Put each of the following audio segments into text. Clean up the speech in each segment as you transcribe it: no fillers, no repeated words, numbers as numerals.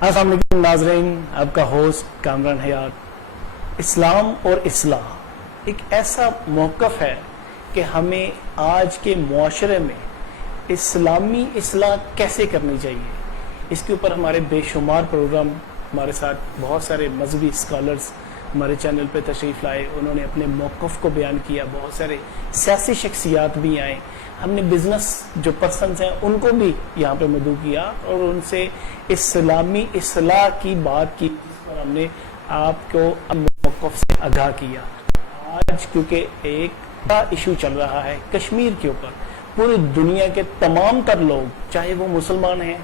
السلام علیکم ناظرین، آپ کا ہوسٹ کامران حیات۔ اسلام اور اصلاح ایک ایسا موقف ہے کہ ہمیں آج کے معاشرے میں اسلامی اصلاح کیسے کرنی چاہیے، اس کے اوپر ہمارے بے شمار پروگرام، ہمارے ساتھ بہت سارے مذہبی اسکالرز ہمارے چینل پہ تشریف لائے، انہوں نے اپنے موقف کو بیان کیا، بہت سارے سیاسی شخصیات بھی آئے، ہم نے بزنس جو پرسنز ہیں ان کو بھی یہاں پہ مدعو کیا اور ان سے اسلامی اصلاح کی بات کی، جس پر ہم نے آپ کو موقف سے آگاہ کیا۔ آج کیونکہ ایک بڑا ایشو چل رہا ہے کشمیر کے اوپر، پوری دنیا کے تمام تر لوگ، چاہے وہ مسلمان ہیں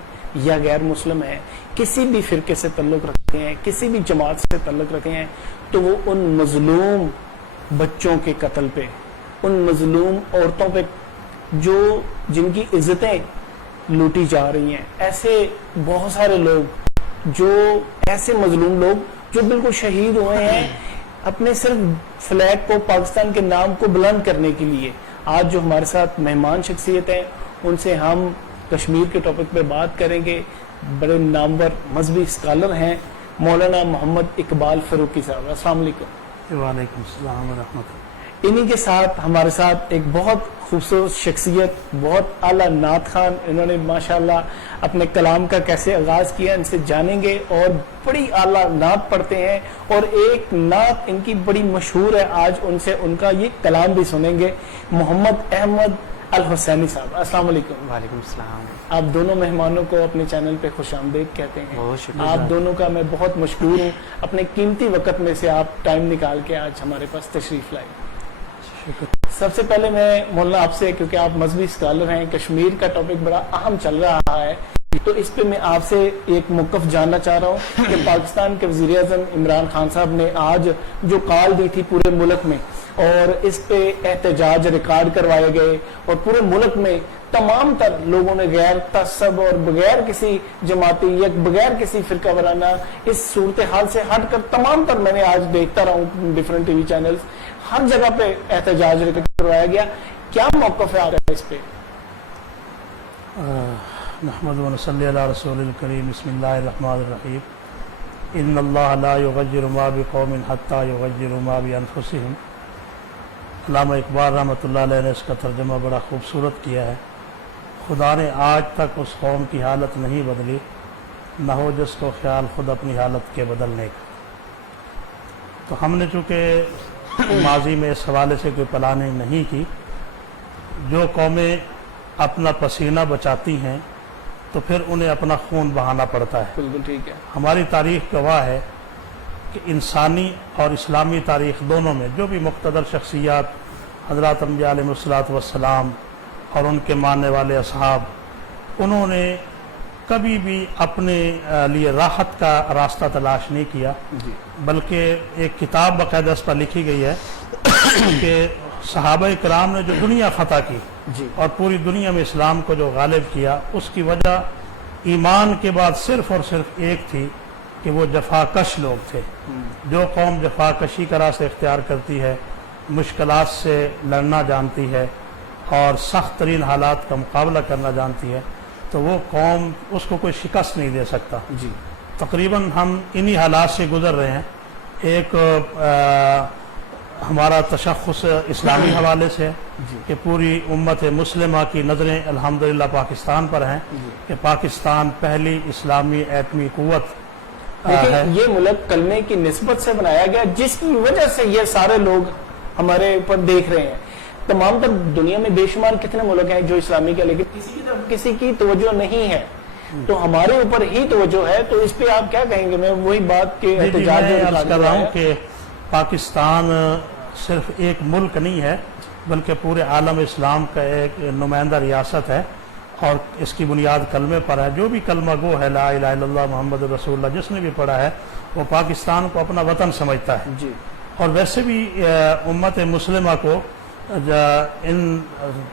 یا غیر مسلم ہیں، کسی بھی فرقے سے تعلق رکھتے ہیں، کسی بھی جماعت سے تعلق رکھتے ہیں، تو وہ ان مظلوم بچوں کے قتل پہ، ان مظلوم عورتوں پہ جو جن کی عزتیں لوٹی جا رہی ہیں، ایسے بہت سارے لوگ، جو ایسے مظلوم لوگ جو بالکل شہید ہوئے ہیں اپنے صرف فلیگ کو، پاکستان کے نام کو بلند کرنے کے لیے۔ آج جو ہمارے ساتھ مہمان شخصیت ہیں ان سے ہم کشمیر کے ٹاپک پہ بات کریں گے۔ بڑے نامور مذہبی اسکالر ہیں مولانا محمد اقبال فاروقی صاحب۔ السلام علیکم۔ وعلیکم السلام ورحمۃ اللہ۔ انہی کے ساتھ ہمارے ساتھ ایک بہت خوبصورت شخصیت، بہت اعلیٰ نعت خان، انہوں نے ماشاءاللہ اپنے کلام کا کیسے آغاز کیا، ان سے جانیں گے، اور بڑی اعلیٰ نعت پڑھتے ہیں، اور ایک نعت ان کی بڑی مشہور ہے، آج ان سے ان کا یہ کلام بھی سنیں گے۔ محمد احمد الحسینی صاحب، السلام علیکم۔ وعلیکم السلام۔ آپ دونوں مہمانوں کو اپنے چینل پہ خوش آمدید کہتے ہیں۔ بہت شکریہ۔ آپ دونوں کا میں بہت مشکور ہوں، اپنے قیمتی وقت میں سے آپ ٹائم نکال کے آج ہمارے پاس تشریف لائے۔ سب سے پہلے میں مولانا آپ سے، کیونکہ آپ مذہبی اسکالر ہیں، کشمیر کا ٹاپک بڑا اہم چل رہا ہے، تو اس پہ میں آپ سے ایک موقف جاننا چاہ رہا ہوں کہ پاکستان کے وزیر اعظم عمران خان صاحب نے آج جو کال دی تھی پورے ملک میں، اور اس پہ احتجاج ریکارڈ کروائے گئے، اور پورے ملک میں تمام تر لوگوں نے غیر تعصب اور بغیر کسی جماعتی یا بغیر کسی فرقہ وارانہ اس صورتحال سے ہٹ کر، تمام تر میں نے آج دیکھتا رہا ہوں ڈیفرنٹ ٹی وی چینلز، ہر جگہ پہ احتجاج کروایا گیا۔ کیا موقف ہے آپ کا اس پہ؟ نحمد و نصلی علی رسول الکریم، بسم اللہ الرحمن الرحیم۔ ان اللہ لا یغیر ما بقوم حتی یغیروا ما بانفسہم۔ علامہ اقبال رحمۃ اللہ علیہ نے اس کا ترجمہ بڑا خوبصورت کیا ہے۔ خدا نے آج تک اس قوم کی حالت نہیں بدلی، نہ ہو جس کو خیال خود اپنی حالت کے بدلنے کا۔ تو ہم نے چونکہ ماضی میں اس حوالے سے کوئی پلاننگ نہیں کی، جو قومیں اپنا پسینہ بچاتی ہیں تو پھر انہیں اپنا خون بہانا پڑتا ہے۔ بالکل ٹھیک ہے۔ ہماری تاریخ گواہ ہے کہ انسانی اور اسلامی تاریخ دونوں میں جو بھی مقتدر شخصیات، حضرات انبیاء علیہ الصلوۃ والسلام اور ان کے ماننے والے اصحاب، انہوں نے کبھی بھی اپنے لیے راحت کا راستہ تلاش نہیں کیا، بلکہ ایک کتاب باقاعدہ اس پر لکھی گئی ہے کہ صحابہ کرام نے جو دنیا فتح کی اور پوری دنیا میں اسلام کو جو غالب کیا، اس کی وجہ ایمان کے بعد صرف اور صرف ایک تھی کہ وہ جفاکش لوگ تھے۔ جو قوم جفاکشی کا راستہ اختیار کرتی ہے، مشکلات سے لڑنا جانتی ہے اور سخت ترین حالات کا مقابلہ کرنا جانتی ہے، تو وہ قوم اس کو کوئی شکست نہیں دے سکتا۔ تقریباً ہم انہی حالات سے گزر رہے ہیں۔ ایک ہمارا تشخص اسلامی حوالے سے کہ پوری امت مسلمہ کی نظریں الحمدللہ پاکستان پر ہیں کہ پاکستان پہلی اسلامی ایٹمی قوت ہے۔ یہ ملک کلمے کی نسبت سے بنایا گیا، جس کی وجہ سے یہ سارے لوگ ہمارے اوپر دیکھ رہے ہیں۔ تمام تر دنیا میں بے شمار کتنے ملک ہیں جو اسلامی کے، لیکن کسی کی توجہ نہیں ہے، تو ہمارے اوپر ہی توجہ ہے۔ تو اس پہ آپ کیا کہیں گے؟ میں وہی بات کے احتجاج کر رہا ہوں کہ پاکستان صرف ایک ملک نہیں ہے، بلکہ پورے عالم اسلام کا ایک نمائندہ ریاست ہے، اور اس کی بنیاد کلمے پر ہے۔ جو بھی کلمہ گو ہے لا الہ الا اللہ محمد رسول اللہ، جس نے بھی پڑھا ہے وہ پاکستان کو اپنا وطن سمجھتا ہے۔ اور ویسے بھی امت مسلمہ کو ان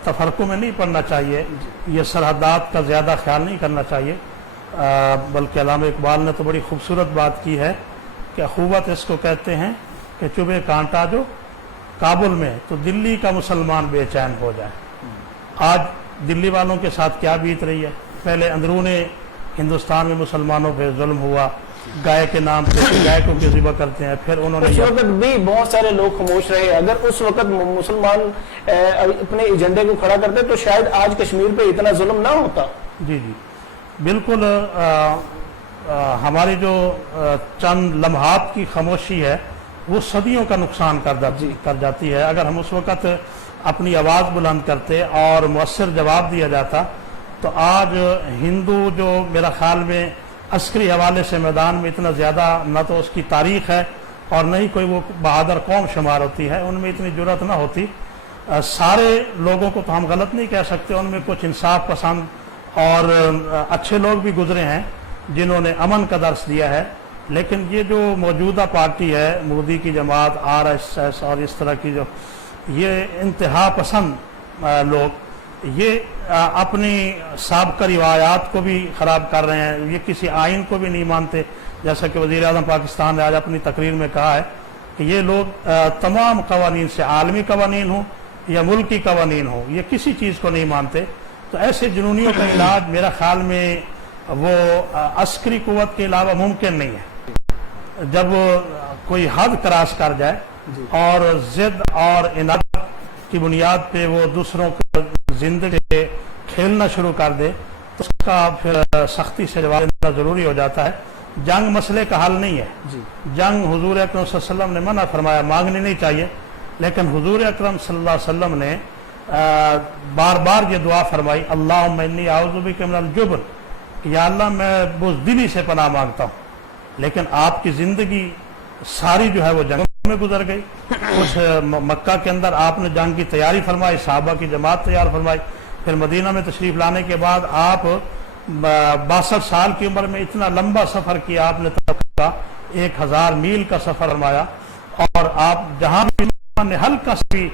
تفرقوں میں نہیں پڑھنا چاہیے، یہ سرحدات کا زیادہ خیال نہیں کرنا چاہیے، بلکہ علامہ اقبال نے تو بڑی خوبصورت بات کی ہے کہ اخوت اس کو کہتے ہیں کہ چبھے کانٹا جو کابل میں تو دلی کا مسلمان بے چین ہو جائے۔ آج دلی والوں کے ساتھ کیا بیت رہی ہے. پہلے اندرون ہندوستان میں مسلمانوں پہ ظلم ہوا, گائے کے نام پہ گائے کو ذبح کرتے ہیں, پھر انہوں نے اس وقت بھی بہت سارے لوگ خاموش رہے. اگر اس وقت مسلمان اپنے ایجنڈے کو کھڑا کرتے تو شاید آج کشمیر پہ اتنا ظلم نہ ہوتا. جی بالکل. ہماری جو چند لمحات کی خاموشی ہے وہ صدیوں کا نقصان کر جاتی ہے. اگر ہم اس وقت اپنی آواز بلند کرتے اور مؤثر جواب دیا جاتا تو آج ہندو جو میرا خیال میں عسکری حوالے سے میدان میں اتنا زیادہ نہ تو اس کی تاریخ ہے اور نہ ہی کوئی وہ بہادر قوم شمار ہوتی ہے, ان میں اتنی جرأت نہ ہوتی. سارے لوگوں کو تو ہم غلط نہیں کہہ سکتے, ان میں کچھ انصاف پسند اور اچھے لوگ بھی گزرے ہیں جنہوں نے امن کا درس دیا ہے. لیکن یہ جو موجودہ پارٹی ہے, مودی کی جماعت, RSS اور اس طرح کی جو یہ انتہا پسند لوگ, یہ اپنی سابقہ روایات کو بھی خراب کر رہے ہیں. یہ کسی آئین کو بھی نہیں مانتے, جیسا کہ وزیر اعظم پاکستان نے آج اپنی تقریر میں کہا ہے کہ یہ لوگ تمام قوانین سے, عالمی قوانین ہوں یا ملکی قوانین ہوں, یہ کسی چیز کو نہیں مانتے. تو ایسے جنونیوں کا علاج میرا خیال میں وہ عسکری قوت کے علاوہ ممکن نہیں ہے. جب کوئی حد کراس کر جائے اور ضد اور اناد کی بنیاد پہ وہ دوسروں کو زندگی کھیلنا شروع کر دے تو اس کا پھر سختی سے جواب دینا ضروری ہو جاتا ہے. جنگ مسئلے کا حل نہیں ہے. جنگ حضور اکرم صلی اللہ علیہ وسلم نے منع فرمایا, مانگنی نہیں چاہیے. لیکن حضور اکرم صلی اللہ علیہ وسلم نے بار بار یہ دعا فرمائی, اللہم انی اعوذ بک من الجبن, یا اللہ میں بزدلی سے پناہ مانگتا ہوں. لیکن آپ کی زندگی ساری جو ہے وہ جنگ میں گزر گئی. کچھ مکہ کے اندر آپ نے جنگ کی تیاری فرمائی, صحابہ کی جماعت تیار فرمائی. پھر مدینہ میں تشریف لانے کے بعد آپ 62 سال کی عمر میں اتنا لمبا سفر کیا آپ نے, تب کا 1000 میل کا سفر فرمایا. اور آپ جہاں بھی نے ہلکا سا بھی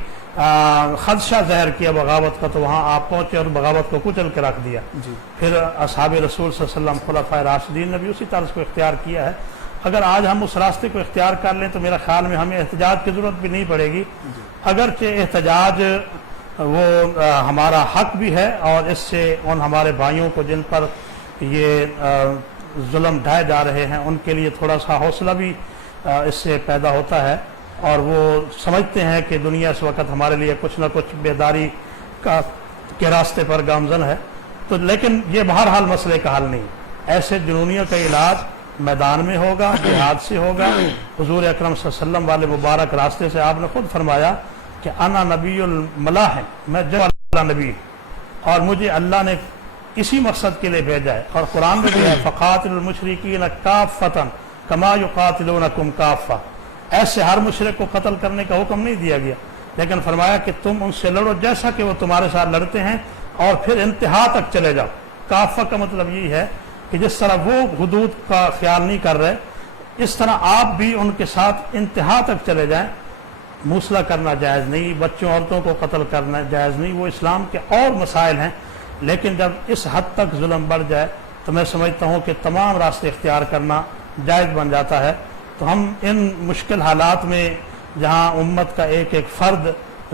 خدشہ ظاہر کیا بغاوت کا تو وہاں آپ پہنچے اور بغاوت کو کچل کے رکھ دیا. پھر اصحاب رسول صلی اللہ علیہ وسلم, خلفائے راشدین نے بھی اسی طرز کو اختیار کیا ہے. اگر آج ہم اس راستے کو اختیار کر لیں تو میرا خیال میں ہمیں احتجاج کی ضرورت بھی نہیں پڑے گی. اگرچہ احتجاج وہ ہمارا حق بھی ہے اور اس سے ان ہمارے بھائیوں کو جن پر یہ ظلم ڈھائے جا رہے ہیں ان کے لیے تھوڑا سا حوصلہ بھی اس سے پیدا ہوتا ہے, اور وہ سمجھتے ہیں کہ دنیا اس وقت ہمارے لیے کچھ نہ کچھ بیداری کے راستے پر گامزن ہے. تو لیکن یہ بہرحال مسئلے کا حل نہیں. ایسے جنونیوں کا علاج میدان میں ہوگا, جہاد سے ہوگا. حضور اکرم صلی اللہ علیہ وسلم والے مبارک راستے سے آپ نے خود فرمایا کہ انا نبی الملاحم, میں جو اللہ نبی اور مجھے اللہ نے اسی مقصد کے لیے بھیجا ہے. اور قرآن میں بھی ہے فقاتل المشرکین کافۃ کما یقاتلونکم کافۃ, ایسے ہر مشرک کو قتل کرنے کا حکم نہیں دیا گیا, لیکن فرمایا کہ تم ان سے لڑو جیسا کہ وہ تمہارے ساتھ لڑتے ہیں اور پھر انتہا تک چلے جاؤ. کافہ کا مطلب یہ ہے کہ جس طرح وہ حدود کا خیال نہیں کر رہے اس طرح آپ بھی ان کے ساتھ انتہا تک چلے جائیں. موصلہ کرنا جائز نہیں, بچوں عورتوں کو قتل کرنا جائز نہیں, وہ اسلام کے اور مسائل ہیں. لیکن جب اس حد تک ظلم بڑھ جائے تو میں سمجھتا ہوں کہ تمام راستے اختیار کرنا جائز بن جاتا ہے. تو ہم ان مشکل حالات میں جہاں امت کا ایک ایک فرد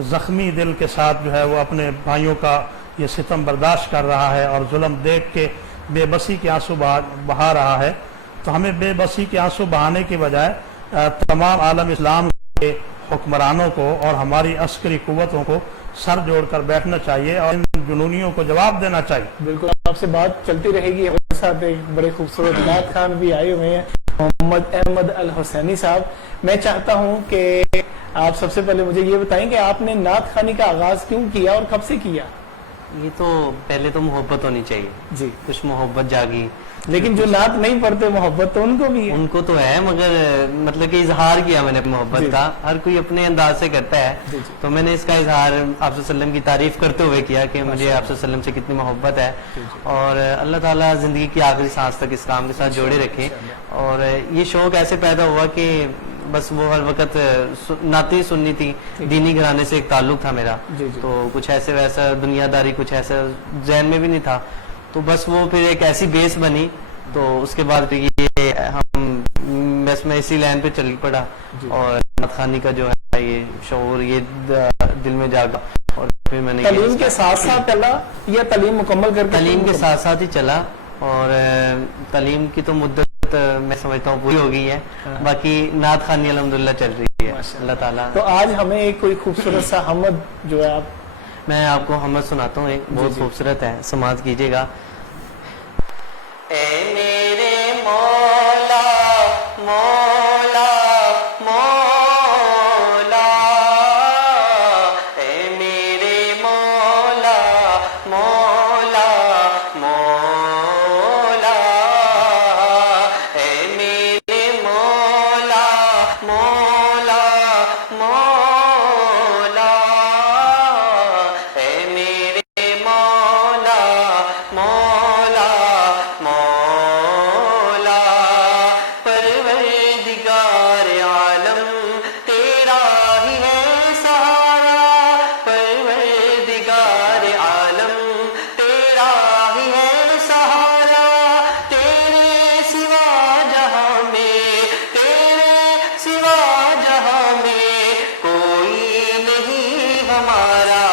زخمی دل کے ساتھ جو ہے وہ اپنے بھائیوں کا یہ ستم برداشت کر رہا ہے اور ظلم دیکھ کے بے بسی کے آنسو بہا رہا ہے, تو ہمیں بے بسی کے آنسو بہانے کے بجائے تمام عالم اسلام کے حکمرانوں کو اور ہماری عسکری قوتوں کو سر جوڑ کر بیٹھنا چاہیے اور ان جنونیوں کو جواب دینا چاہیے. بالکل, آپ سے بات چلتی رہے گی. ہمارے ساتھ ایک بڑے خوبصورت نعت خان بھی آئے ہوئے ہیں, محمد احمد الحسینی صاحب. میں چاہتا ہوں کہ آپ سب سے پہلے مجھے یہ بتائیں کہ آپ نے نعت خوانی کا آغاز کیوں کیا اور کب سے کیا؟ یہ تو پہلے تو محبت ہونی چاہیے جی, کچھ محبت جاگی. لیکن جو نعت نہیں پڑھتے محبت تو ان کو بھی ہے. ان کو تو ہے, مگر مطلب کہ اظہار کیا میں نے محبت کا. ہر کوئی اپنے انداز سے کرتا ہے, تو میں نے اس کا اظہار آپ صلی اللہ علیہ وسلم کی تعریف کرتے ہوئے کیا کہ مجھے آپ صلی اللہ علیہ وسلم سے کتنی محبت ہے, اور اللہ تعالیٰ زندگی کی آخری سانس تک اسلام کے ساتھ جوڑے رکھے. اور یہ شوق ایسے پیدا ہوا کہ بس وہ ہر وقت نعتیں سننی تھی. دینی گھرانے سے ایک تعلق تھا میرا, تو کچھ ایسے ویسا دنیا داری کچھ ایسا ذہن میں بھی نہیں تھا. تو بس وہ پھر ایک ایسی بیس بنی, تو اس کے بعد یہ ہم بس میں اسی لائن پہ چل پڑا, اور نعت خوانی کا جو ہے یہ شعور یہ دل میں جاگا. اور پھر میں نے تعلیم کے ساتھ ساتھ چلا یا تعلیم مکمل کر کے؟ تعلیم کے ساتھ ساتھ ہی چلا، اور تعلیم کی تو مدت میں سمجھتا ہوں پوری ہو گئی ہے، باقی نعت خوانی الحمدللہ چل رہی ہے اللہ تعالیٰ۔ تو آج ہمیں ایک کوئی خوبصورت سا حمد جو ہے آپ، میں آپ کو حمد سناتا ہوں، ایک بہت خوبصورت ہے، سماعت کیجیے گا۔ اے میرے مولا مولا مولا، اے میرے مولا مولا مولا، اے میرے مولا مولا مولا، اے میرے مولا مولا مولا، پروردگار عالم تیرا ہی ہے سہارا، پروردگار عالم تیرا ہی ہے سہارا، تیرے سوا جہاں میں، تیرے سوا جہاں میں کوئی نہیں ہمارا،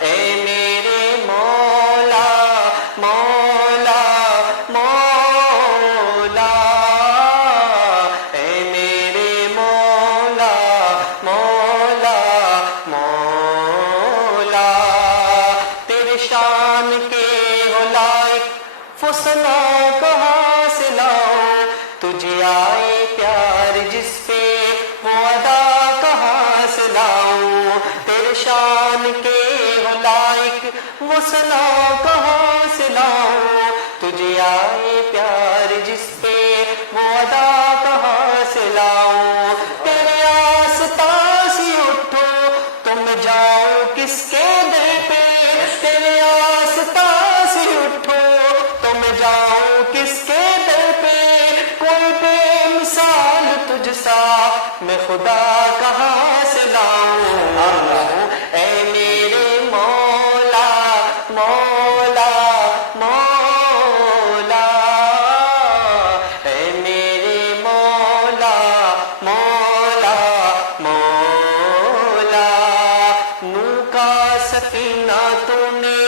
اے میرے مولا مولا مولا، اے میرے مولا مولا مولا، تیرے شان کے ہو لائق فسنا کہاں سے لاؤں، تجھے آئے پیار جس پہ وہ ادا کہاں سے لاؤں، تیرے شان کے ہو لائق وہ ثنا کہاں سے لاؤں، تجھے آئے پیار جس پہ وہ ادا کہاں سے لاؤں، تیرے آستاں سے اٹھو تو میں جاؤں کس کے در پہ، تیرے آستاں سے اٹھو تو میں جاؤں کس کے در پہ، کوئی بے مثال تجھ سا میں خدا کہاں سے لاؤں، اے میرے مولا مولا مولا، اے میرے مولا مولا مولا، نوح کا سفینہ تو نے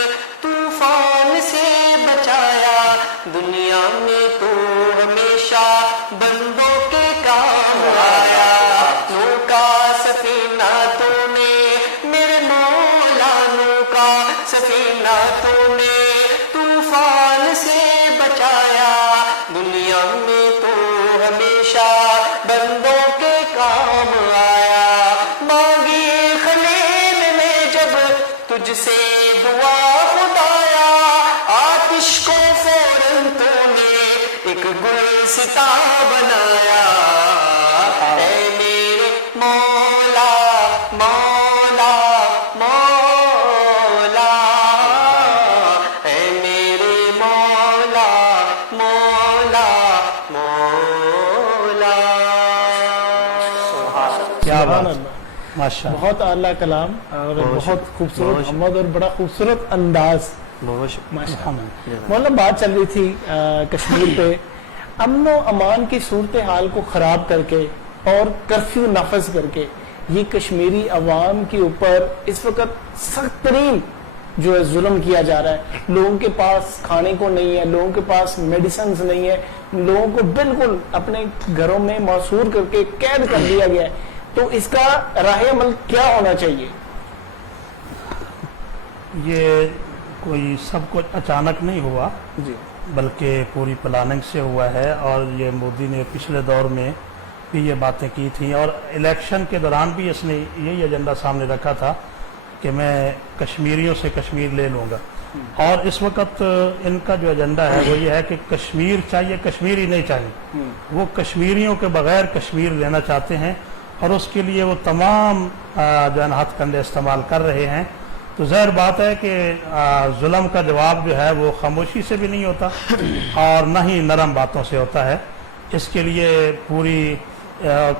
طوفان سے بچایا، دنیا میں تو ہمیشہ بندوں کے کام آیا، نوح کا سفینہ تو نے میرے مولا، نوح کا سفینہ تو نے طوفان سے بچایا، دنیا میں تو ہمیشہ بندوں کے کام آیا، مانگی خلیل میں جب تجھ سے دعا خدایا، آتش کو فوراً تو نے ایک گلستاں بنایا، اے میرے مولا مولا مولا، اے میرے مولا مولا مولا۔ کیا سبحان بات، اللہ، ماشاء اللہ، بہت اعلیٰ کلام اور بہت خوبصورت حمد اور بڑا خوبصورت انداز، بہت شکریہ۔ ماشاء اللہ۔ مولانا بات چل رہی تھی کشمیر پہ امن و امان کی صورتحال کو خراب کر کے اور کرفیو نافذ کر کے یہ کشمیری عوام کے اوپر اس وقت سخت ترین جو ہے ظلم کیا جا رہا ہے، لوگوں کے پاس کھانے کو نہیں ہے، لوگوں کے پاس میڈیسنز نہیں ہے، لوگوں کو بالکل اپنے گھروں میں محصور کر کے قید کر دیا گیا ہے، تو اس کا راہ عمل کیا ہونا چاہیے؟ یہ کوئی سب کچھ اچانک نہیں ہوا، جی بلکہ پوری پلاننگ سے ہوا ہے، اور یہ مودی نے پچھلے دور میں بھی یہ باتیں کی تھیں، اور الیکشن کے دوران بھی اس نے یہی ایجنڈا سامنے رکھا تھا کہ میں کشمیریوں سے کشمیر لے لوں گا، اور اس وقت ان کا جو ایجنڈا ہے وہ یہ ہے کہ کشمیر چاہیے، کشمیری نہیں چاہیے، وہ کشمیریوں کے بغیر کشمیر لینا چاہتے ہیں، اور اس کے لیے وہ تمام جو ہے ہتھ کنڈے استعمال کر رہے ہیں۔ تو ظاہر بات ہے کہ ظلم کا جواب جو ہے وہ خاموشی سے بھی نہیں ہوتا اور نہ ہی نرم باتوں سے ہوتا ہے، اس کے لیے پوری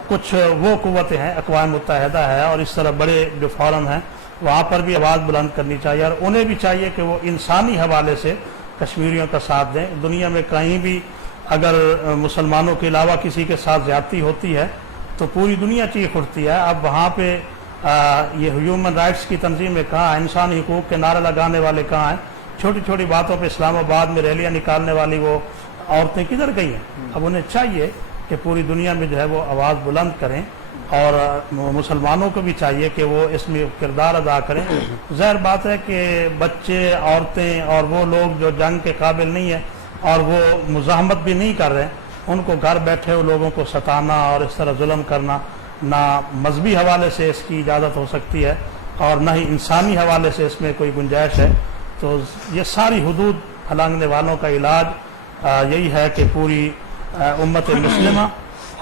کچھ وہ قوتیں ہیں، اقوام متحدہ ہے اور اس طرح بڑے جو فورم ہیں وہاں پر بھی آواز بلند کرنی چاہیے، اور انہیں بھی چاہیے کہ وہ انسانی حوالے سے کشمیریوں کا ساتھ دیں۔ دنیا میں کہیں بھی اگر مسلمانوں کے علاوہ کسی کے ساتھ زیادتی ہوتی ہے تو پوری دنیا چیخ اٹھتی ہے۔ اب وہاں پہ یہ ہیومن رائٹس کی تنظیمیں کہاں ہیں, انسانی حقوق کے نعرے لگانے والے کہاں ہیں, چھوٹی چھوٹی باتوں پہ اسلام آباد میں ریلیاں نکالنے والی وہ عورتیں کدھر گئی ہیں؟ اب انہیں چاہیے کہ پوری دنیا میں جو ہے وہ آواز بلند کریں, اور مسلمانوں کو بھی چاہیے کہ وہ اس میں کردار ادا کریں. ظاہر بات ہے کہ بچے, عورتیں اور وہ لوگ جو جنگ کے قابل نہیں ہیں اور وہ مزاحمت بھی نہیں کر رہے, ان کو گھر بیٹھے ہوئے لوگوں کو ستانا اور اس طرح ظلم کرنا نہ مذہبی حوالے سے اس کی اجازت ہو سکتی ہے اور نہ ہی انسانی حوالے سے اس میں کوئی گنجائش ہے. تو یہ ساری حدود پھلانگنے والوں کا علاج یہی ہے کہ پوری امت مسلمہ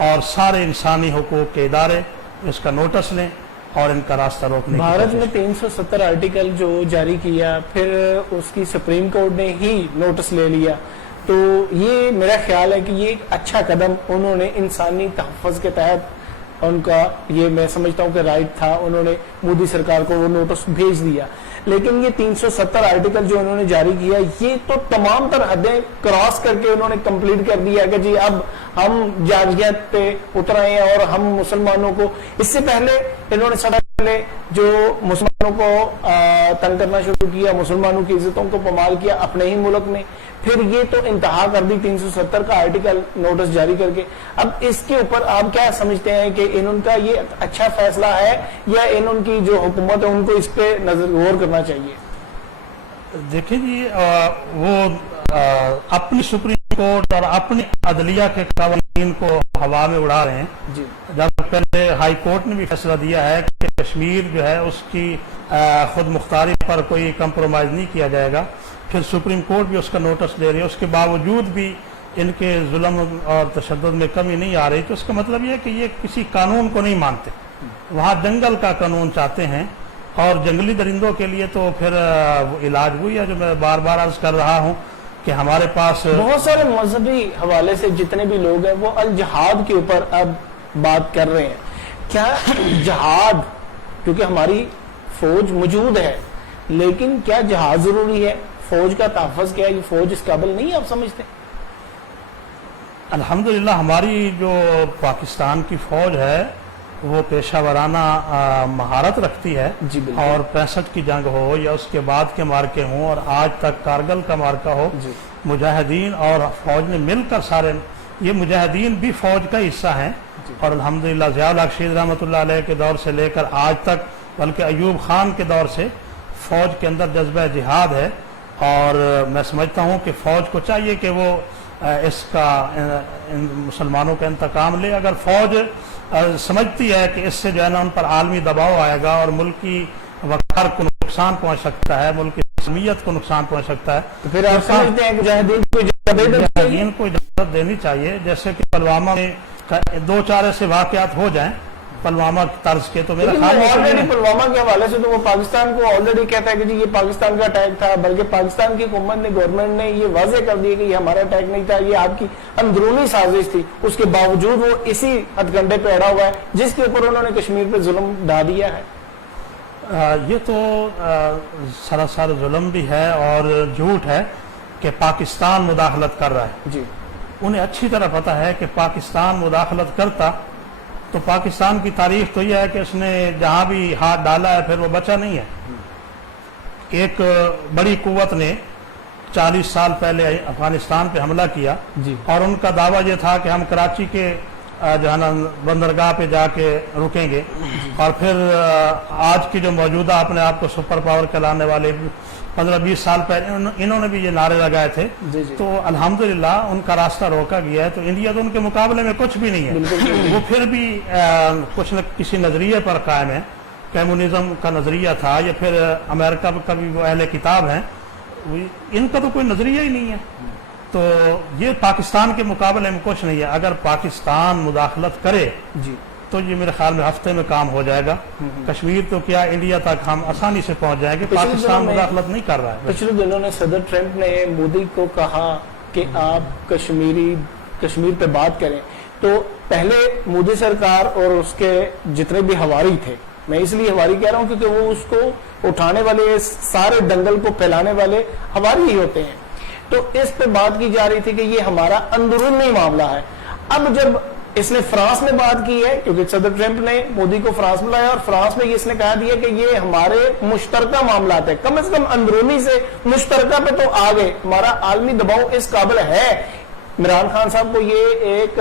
اور سارے انسانی حقوق کے ادارے اس کا نوٹس لیں اور ان کا راستہ روکنے. بھارت نے 370 آرٹیکل جو جاری کیا, پھر اس کی سپریم کورٹ نے ہی نوٹس لے لیا, تو یہ میرا خیال ہے کہ یہ ایک اچھا قدم انہوں نے انسانی تحفظ کے تحت ان کا, یہ میں سمجھتا ہوں کہ رائٹ تھا, انہوں نے مودی سرکار کو وہ نوٹس بھیج دیا. لیکن یہ 370 آرٹیکل جو انہوں نے جاری کیا, یہ تو تمام تر حدیں کراس کر کے انہوں نے کمپلیٹ کر دیا کہ جی اب ہم جارحیت پہ اتر آئے ہیں اور ہم مسلمانوں کو, اس سے پہلے انہوں نے سب پہلے جو مسلمانوں کو تنگ کرنا شروع کیا, مسلمانوں کی عزتوں کو پامال کیا اپنے ہی ملک میں, پھر یہ تو انتہا کر دی 370 کا آرٹیکل نوٹس جاری کر کے. اب اس کے اوپر آپ کیا سمجھتے ہیں کہ ان کا یہ اچھا فیصلہ ہے یا ان کی جو حکومت ہے ان کو اس پہ نظر غور کرنا چاہیے؟ دیکھیں جی, وہ اپنی سپریم کورٹ اور اپنی عدلیہ کے قوانین کو ہوا میں اڑا رہے ہیں. جی, جب پہلے ہائی کورٹ نے بھی فیصلہ دیا ہے کہ کشمیر جو ہے اس کی خود مختاری پر کوئی کمپرومائز نہیں کیا جائے گا, پھر سپریم کورٹ بھی اس کا نوٹس دے رہی ہے, اس کے باوجود بھی ان کے ظلم اور تشدد میں کمی نہیں آ رہی. تو اس کا مطلب یہ ہے کہ یہ کسی قانون کو نہیں مانتے, وہاں جنگل کا قانون چاہتے ہیں, اور جنگلی درندوں کے لیے تو پھر علاج وہی ہے جو میں بار بار عرض کر رہا ہوں کہ ہمارے پاس بہت سارے مذہبی حوالے سے جتنے بھی لوگ ہیں وہ الجہاد کے اوپر اب بات کر رہے ہیں. کیا جہاد, کیونکہ ہماری فوج موجود ہے, لیکن کیا جہاد ضروری ہے؟ فوج کا تحفظ کیا ہے؟ یہ فوج اس قابل نہیں ہے آپ سمجھتے؟ الحمدللہ ہماری جو پاکستان کی فوج ہے وہ پیشہ ورانہ مہارت رکھتی ہے, جی بالکل, اور 65 کی جنگ ہو یا اس کے بعد کے مارکے ہوں اور آج تک کارگل کا مارکہ ہو, جی, مجاہدین اور فوج نے مل کر سارے, یہ مجاہدین بھی فوج کا حصہ ہیں. جی, اور الحمدللہ ضیاء الحق شہید رحمۃ اللہ علیہ کے دور سے لے کر آج تک, بلکہ ایوب خان کے دور سے فوج کے اندر جذبہ جہاد ہے. اور میں سمجھتا ہوں کہ فوج کو چاہیے کہ وہ اس کا مسلمانوں کا انتقام لے. اگر فوج سمجھتی ہے کہ اس سے جو ہے نا ان پر عالمی دباؤ آئے گا اور ملک کی وقار کو نقصان پہنچ سکتا ہے, ملک کی اسلامیت کو نقصان پہنچ سکتا ہے, تو پھر آپ سمجھتے ہیں کہ مجاہدین کو اجازت دینی چاہیے. جیسے کہ پلوامہ میں 2-4 ایسے واقعات ہو جائیں پلوامہ طرز کے, تو میرا خیال ہے پلوامہ کے حوالے سے تو وہ پاکستان کو آلریڈی کہتا ہے کہ جی یہ پاکستان کا اٹیک تھا, بلکہ پاکستان کی حکومت نے, گورنمنٹ نے یہ واضح کر دیا کہ یہ ہمارا اٹیک نہیں تھا, یہ آپ کی اندرونی سازش تھی. اس کے باوجود وہ اسی ہتھ کنڈے پہ اڑا ہوا ہے جس کے اوپر انہوں نے کشمیر پہ ظلم ڈھا دیا ہے. یہ تو سراسر ظلم بھی ہے اور جھوٹ ہے کہ پاکستان مداخلت کر رہا ہے. جی, انہیں اچھی طرح پتہ ہے کہ پاکستان مداخلت کرتا تو پاکستان کی تاریخ تو یہ ہے کہ اس نے جہاں بھی ہاتھ ڈالا ہے پھر وہ بچا نہیں ہے. ایک بڑی قوت نے 40 سال پہلے افغانستان پہ حملہ کیا, جی, اور ان کا دعویٰ یہ تھا کہ ہم کراچی کے جو ہے نا بندرگاہ پہ جا کے رکیں گے, اور پھر آج کی جو موجودہ اپنے آپ کو سپر پاور کہلانے والے 15-20 سال پہلے انہوں نے بھی یہ نعرے لگائے تھے. جی, جی, تو الحمدللہ ان کا راستہ روکا گیا ہے. تو انڈیا تو ان کے مقابلے میں کچھ بھی نہیں ہے, وہ پھر بھی کچھ نہ کسی نظریے پر قائم ہے. کمیونزم کا نظریہ تھا, یا پھر امریکہ کا بھی وہ اہل کتاب ہیں, ان کا تو کوئی نظریہ ہی نہیں ہے. تو یہ پاکستان کے مقابلے میں کچھ نہیں ہے. اگر پاکستان مداخلت کرے جی, تو یہ میرے خیال میں ہفتے میں کام ہو جائے گا. کشمیر تو کیا انڈیا تک ہم آسانی سے پہنچ جائیں گے. پاکستان مداخلت نہیں کر رہا ہے. پچھلے دنوں نے صدر ٹرمپ نے مودی کو کہا کہ آپ کشمیر پہ بات کریں, تو پہلے مودی سرکار اور اس کے جتنے بھی ہواری تھے, میں اس لیے ہواری کہہ رہا ہوں کیونکہ وہ اس کو اٹھانے والے, سارے دنگل کو پھیلانے والے ہواری ہی ہوتے ہیں, تو اس پہ بات کی جا رہی تھی کہ یہ ہمارا اندرونی معاملہ ہے. اب جب اس نے فرانس میں بات کی ہے کیونکہ صدر ٹرمپ نے مودی کو فرانس بلایا اور فرانس میں اس نے کہا دیا کہ یہ ہمارے مشترکہ معاملات ہے، کم از کم اندرونی سے مشترکہ پہ تو آ گئے، ہمارا عالمی دباؤ اس قابل ہے۔ عمران خان صاحب کو یہ ایک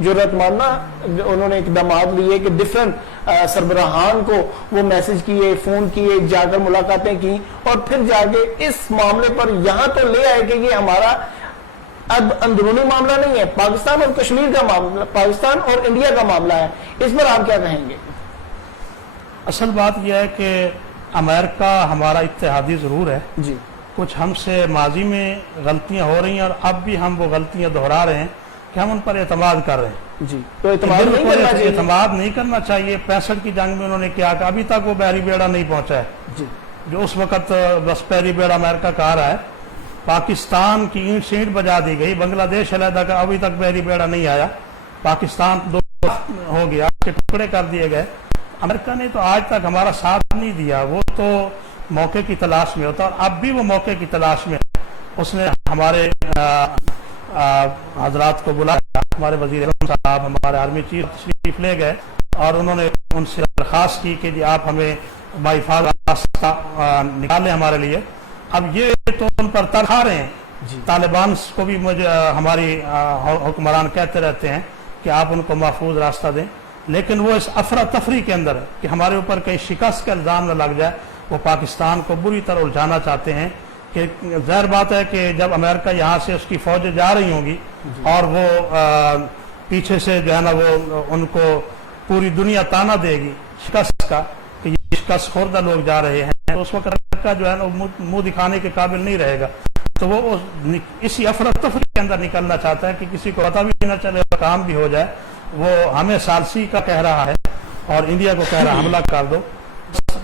جرأتمندانہ انہوں نے اقدامات لیے کہ ڈفرنٹ سربراہان کو وہ میسج کیے، فون کیے، جا کر ملاقاتیں کی اور پھر جا کے اس معاملے پر یہاں تو لے آئے کہ یہ ہمارا اب اندرونی معاملہ نہیں ہے، پاکستان اور کشمیر کا معاملہ، پاکستان اور انڈیا کا معاملہ ہے۔ اس پر آپ کیا کہیں گے؟ اصل بات یہ ہے کہ امریکہ ہمارا اتحادی ضرور ہے، جی کچھ ہم سے ماضی میں غلطیاں ہو رہی ہیں اور اب بھی ہم وہ غلطیاں دہرا رہے ہیں کہ ہم ان پر اعتماد کر رہے ہیں۔ جی تو اعتماد نہیں بالکل کرنا چاہیے، اعتماد نہیں کرنا چاہیے۔ 65 کی جنگ میں انہوں نے کیا کہ ابھی تک وہ بحری بیڑا نہیں پہنچا ہے، جی جو اس وقت بس بحری بیڑا امریکہ کا آ رہا ہے۔ پاکستان کی اینٹ سے اینٹ بجا دی گئی، بنگلہ دیش علیحدہ کا ابھی تک بحری بیڑا نہیں آیا، پاکستان دو ہو گیا، اس کے ٹکڑے کر دیے گئے۔ امریکہ نے تو آج تک ہمارا ساتھ نہیں دیا، وہ تو موقع کی تلاش میں ہوتا اور اب بھی وہ موقع کی تلاش میں ہے۔ اس نے ہمارے حضرات کو بلایا، ہمارے وزیر اعظم صاحب، ہمارے آرمی چیف تشریف لے گئے اور انہوں نے ان سے درخواست کی کہ جی آپ ہمیں باحفاظ راستہ نکالیں ہمارے لیے۔ اب یہ تو ان پر ترخا رہے ہیں، طالبان کو بھی مجھے ہماری حکمران کہتے رہتے ہیں کہ آپ ان کو محفوظ راستہ دیں، لیکن وہ اس افراتفری کے اندر ہے کہ ہمارے اوپر کئی شکست کا الزام نہ لگ جائے۔ وہ پاکستان کو بری طرح الجھانا چاہتے ہیں کہ ظاہر بات ہے کہ جب امریکہ یہاں سے اس کی فوجیں جا رہی ہوں گی اور وہ پیچھے سے جو ہے نا وہ ان کو پوری دنیا تانا دے گی شکست کا کہ یہ شکست خوردہ لوگ جا رہے ہیں، تو اس وقت امریکہ جو ہے نا منہ دکھانے کے قابل نہیں رہے گا۔ تو وہ اسی افراتفری کے اندر نکلنا چاہتا ہے کہ کسی کو پتہ بھی نہ چلے اور کام بھی ہو جائے۔ وہ ہمیں سالسی کا کہہ رہا ہے اور انڈیا کو کہہ رہا حملہ کر دو۔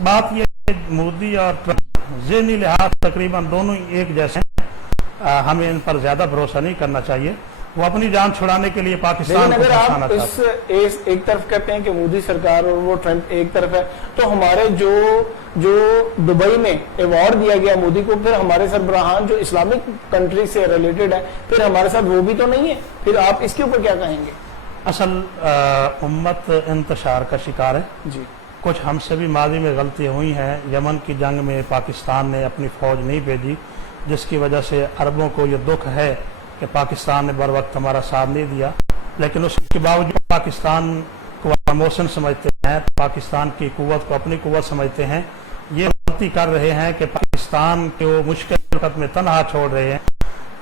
بات یہ مودی اور ٹرمپ ذہنی لحاظ تقریباً دونوں ایک جیسے ہیں، ہمیں ان پر زیادہ بھروسہ نہیں کرنا چاہیے۔ وہ اپنی جان چھڑانے کے لیے پاکستان کو پھنسانا چاہتے ہیں۔ اگر آپ ایک طرف کہتے ہیں کہ مودی سرکار اور وہ ٹرمپ ایک طرف ہے، تو ہمارے جو دبئی میں ایوارڈ دیا گیا مودی کو، پھر ہمارے سربراہان جو اسلامک کنٹری سے ریلیٹڈ ہے، پھر ہمارے ساتھ وہ بھی تو نہیں ہے، پھر آپ اس کے اوپر کیا کہیں گے؟ اصل امت انتشار کا شکار ہے۔ جی کچھ ہم سے بھی ماضی میں غلطیاں ہوئی ہیں۔ یمن کی جنگ میں پاکستان نے اپنی فوج نہیں بھیجی، جس کی وجہ سے عربوں کو یہ دکھ ہے کہ پاکستان نے بر وقت ہمارا ساتھ نہیں دیا، لیکن اس کے باوجود پاکستان کو پروموشن سمجھتے ہیں، پاکستان کی قوت کو اپنی قوت سمجھتے ہیں۔ یہ غلطی کر رہے ہیں کہ پاکستان کو مشکل وقت میں تنہا چھوڑ رہے ہیں۔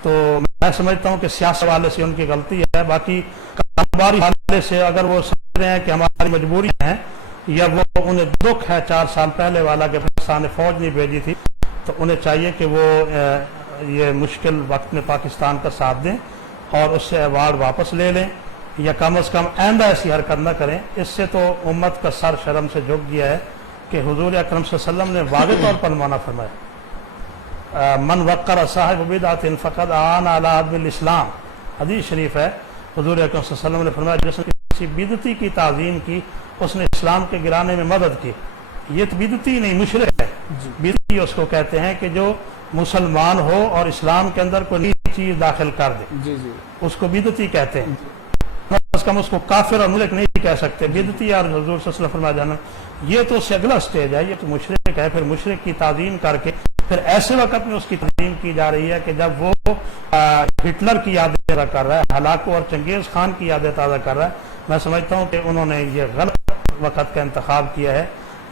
تو میں سمجھتا ہوں کہ سیاسی والے سے ان کی غلطی ہے، باقی کاروباری حوالے سے اگر وہ سمجھ رہے ہیں کہ ہماری مجبوری ہے یا وہ انہیں دکھ ہے 4 سال پہلے والا کہ پاکستان نے فوج نہیں بھیجی تھی، تو انہیں چاہیے کہ وہ یہ مشکل وقت میں پاکستان کا ساتھ دیں اور اس سے ایوارڈ واپس لے لیں یا کم از کم آئندہ ایسی حرکت نہ کریں۔ اس سے تو امت کا سر شرم سے جھک گیا ہے کہ حضور اکرم صلی اللہ علیہ وسلم نے واضح طور پر منع فرمایا، من وقر صاحب بدعۃ فقد اعان علی حرب الاسلام، حدیث شریف ہے۔ حضور اکرم صلی اللہ علیہ وسلم نے فرمایا جس نے کسی بدعتی کی تعظیم کی اس نے اسلام کے گرانے میں مدد کی۔ یہ تو بدعتی نہیں، مشرک ہے۔ بدعتی اس کو کہتے ہیں کہ جو مسلمان ہو اور اسلام کے اندر کوئی نئی چیز داخل کر دے، جی جی اس کو بدعتی کہتے ہیں۔ کم از کم اس کو کافر اور مشرک نہیں کہہ سکتے، بدعتی اور حضور صلی اللہ علیہ وسلم فرمایا جانا یہ تو اس سے اگلا سٹیج ہے، یہ تو مشرک ہے۔ پھر مشرک کی تعظیم کر کے پھر ایسے وقت میں اس کی تعظیم کی جا رہی ہے کہ جب وہ ہٹلر کی یادیں تازہ کر رہا ہے، ہلاکو اور چنگیز خان کی یادیں تازہ کر رہا ہے۔ میں سمجھتا ہوں کہ انہوں نے یہ غلط وقت کا انتخاب کیا ہے،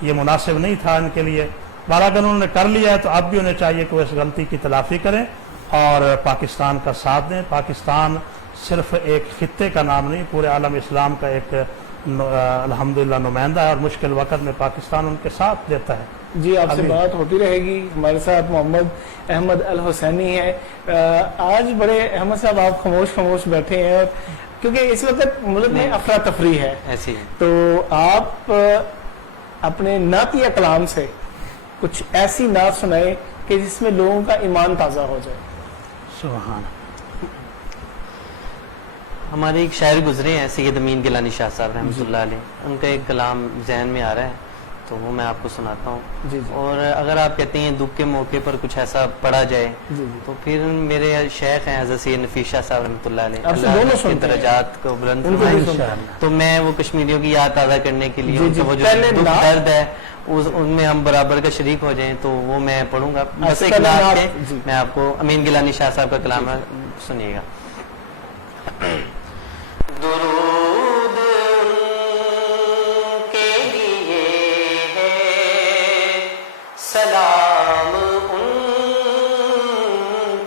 یہ مناسب نہیں تھا ان کے لیے۔ بہرحال اگر انہوں نے کر لیا ہے تو اب بھی انہیں چاہیے کہ وہ اس غلطی کی تلافی کریں اور پاکستان کا ساتھ دیں۔ پاکستان صرف ایک خطے کا نام نہیں، پورے عالم اسلام کا ایک الحمدللہ نمائندہ ہے اور مشکل وقت میں پاکستان ان کے ساتھ دیتا ہے۔ جی آپ سے بات ہوتی رہے گی۔ ہمارے ساتھ محمد احمد الحسینی ہے۔ آج بڑے احمد صاحب آپ خاموش بیٹھے ہیں کیونکہ اس وقت ملک میں افراتفری ہے، تو آپ اپنے نعتیہ کلام سے کچھ ایسی نعت سنائے کہ جس میں لوگوں کا ایمان تازہ ہو جائے۔ سبحان ہمارے ایک شاعر گزرے ہیں سید امین گیلانی شاہ صاحب رحمۃ اللہ علیہ، ان کا ایک کلام ذہن میں آ رہا ہے تو وہ میں آپ کو سناتا ہوں. جی جی اور اگر آپ کہتے ہیں دکھ کے موقع پر کچھ ایسا پڑھا جائے جی جی تو پھر میرے شیخ ہیں حضرت سید نفیس شاہ صاحب رحمۃ اللہ علیہ، آپ سے اللہ دونوں کے سنتے ہیں، درجات کو بلند ان کو بھی فرمائے. سنتے ہیں. تو میں وہ کشمیریوں کی یاد تازہ کرنے کے لیے جی ان جی، کا وہ جو پہلے دکھ نعت- درد ہے ان میں ہم برابر کا شریک ہو جائیں تو وہ میں پڑھوں گا. بس ایک پہلے نعت نعت- کے جی. میں آپ کو امین گیلانی شاہ صاحب کا کلام ہے، سنیے گا. درود ان کے لیے ہے، سلام ان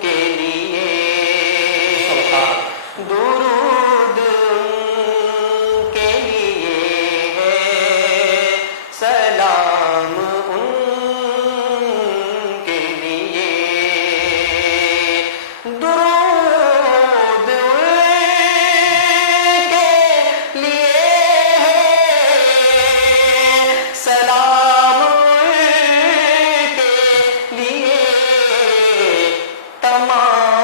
کے لیے، درود ان کے لیے ہے، سلام ان کے لیے، درود ان کے لیے ہے، سلام ان کے لیے، تمام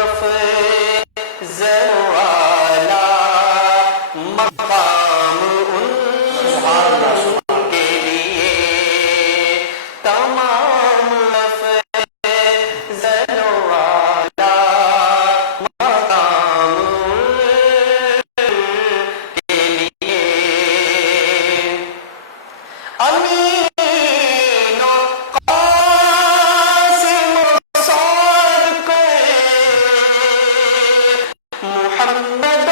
افضل والا مقام ان کے لیے، تمام افضل والا مقام ان کے لیے، امین و قاسم و صادق محمد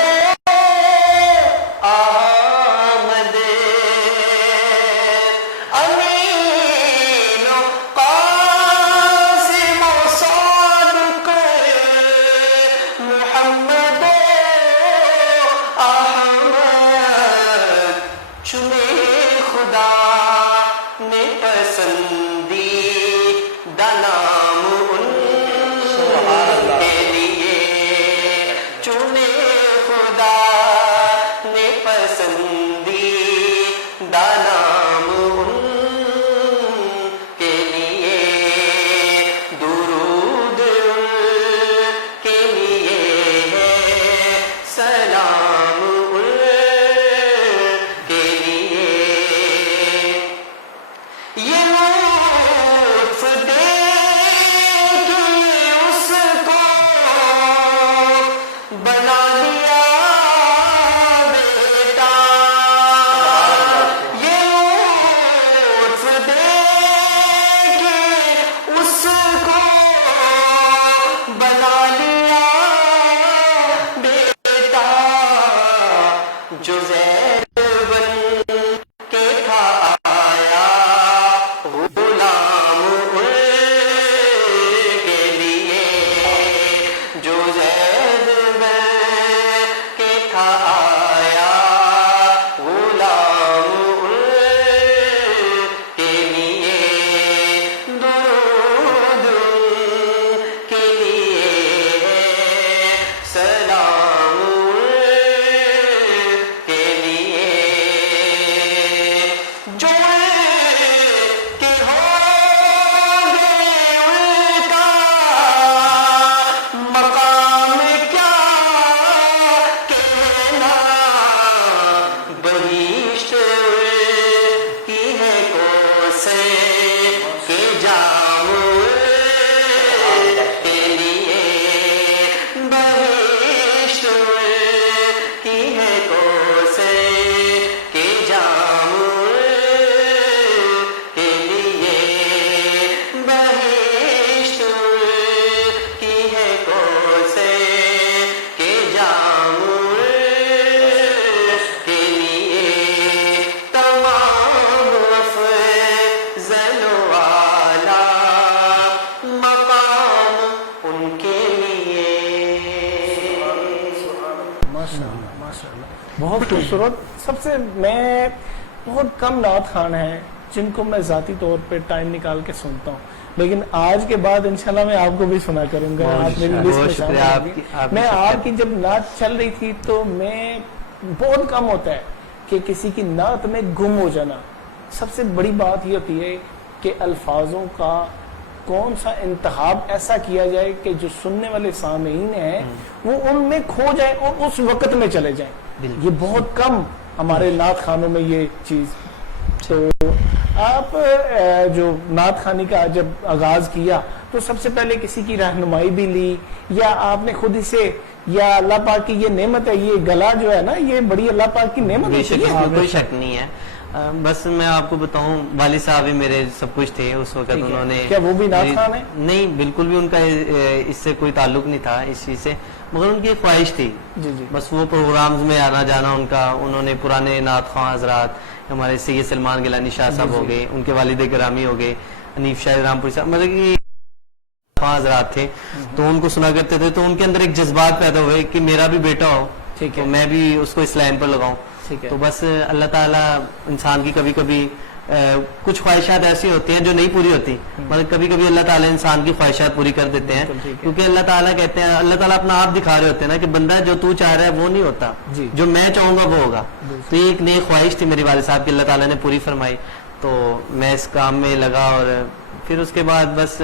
آمد، امین و قاسم و صادق محمد احمد، چنے خدا نے پسندیدہ نام ان کے لیے، چنے خدا نے پسندیدہ نام ان کے لیے، درود ان کے لیے ہے، سلام ان کے لیے، یہ لطف دیکھ اس کو بنا لیا بیٹا، یہ لطف دیکھ اس کو بنا لیا بیٹا، جو زید بن کے تھا آیا غلام ان کے لیے، جو زید بن کے تھا آیا غلام ان کے لیے، درود ان کے لیے ہے، سلام ان کے لیے، جو کہ ہوگے ان کا مقام کیا کہنا، بہشت کی ہے کوسے کے جام کے لیے، بہشت کی ہے کوسے کے جام کے لیے، بہشت کی ہے کوسے کے جام کے لیے، تمام افضل والا مقام ان کے لیے. ماشاءاللہ ماشاءاللہ، بہت خوبصورت. سب سے میں بہت کم نعت خوان ہیں جن کو میں ذاتی طور پہ ٹائم نکال کے سنتا ہوں، لیکن آج کے بعد انشاءاللہ میں آپ کو بھی سنا کروں گا. آپ میری لسٹ میں شامل ہوں گی. میں آپ کی جب نعت چل رہی تھی تو میں بہت کم ہوتا ہے کہ کسی کی نعت میں گم ہو جانا. سب سے بڑی بات یہ ہوتی ہے کہ الفاظوں کا کون سا انتخاب ایسا کیا جائے کہ جو سننے والے سامعین ہیں وہ ان میں کھو جائے اور اس وقت میں چلے جائیں. یہ بہت کم ہمارے نعت خانوں میں یہ چیز تو آپ جو نعت خوانی کا جب آغاز کیا تو سب سے پہلے کسی کی رہنمائی بھی لی یا آپ نے خود ہی سے، یا اللہ پاک کی یہ نعمت ہے، یہ گلا جو ہے نا یہ بڑی اللہ پاک کی نعمت بے ہے؟ شک اس میں کوئی شک نہیں ہے. بس میں آپ کو بتاؤں والد صاحب ہی میرے سب کچھ تھے اس وقت. انہوں نے کیا وہ بھی نعت خوان ہیں؟ نہیں بالکل بھی ان کا اس سے کوئی تعلق نہیں تھا اس چیز سے، مگر ان کی ایک خواہش تھی. جی جی بس وہ پروگرامز میں آنا جانا ان کا. انہوں نے پرانے نعت خواں حضرات ہمارے سید سلمان گیلانی شاہ صاحب ہو گئے، ان کے والد گرامی ہو گئے حنیف شاہ رامپوری صاحب، مطلب کہ خواں حضرات تھے تو ان کو سنا کرتے تھے. تو ان کے اندر ایک جذبات پیدا ہوئے کہ میرا بھی بیٹا ہو ٹھیک ہے، تو میں بھی اس کو اس لائن پر لگاؤں. ٹھیک ہے. تو بس اللہ تعالیٰ انسان کی کبھی کبھی کچھ خواہشات ایسی ہوتی ہیں جو نہیں پوری ہوتی، مگر کبھی کبھی اللہ تعالیٰ انسان کی خواہشات پوری کر دیتے ہیں. بالکل ٹھیک ہے. کیونکہ اللہ تعالیٰ کہتے ہیں، اللہ تعالیٰ اپنا آپ دکھا رہے ہوتے ہیں نا کہ بندہ جو تو چاہ رہا ہے وہ نہیں ہوتا، جی. جو میں چاہوں گا وہ ہوگا. بالکل. تو یہ ایک نئی خواہش تھی میری والد صاحب کی، اللہ تعالیٰ نے پوری فرمائی. تو میں اس کام میں لگا اور پھر اس کے بعد بس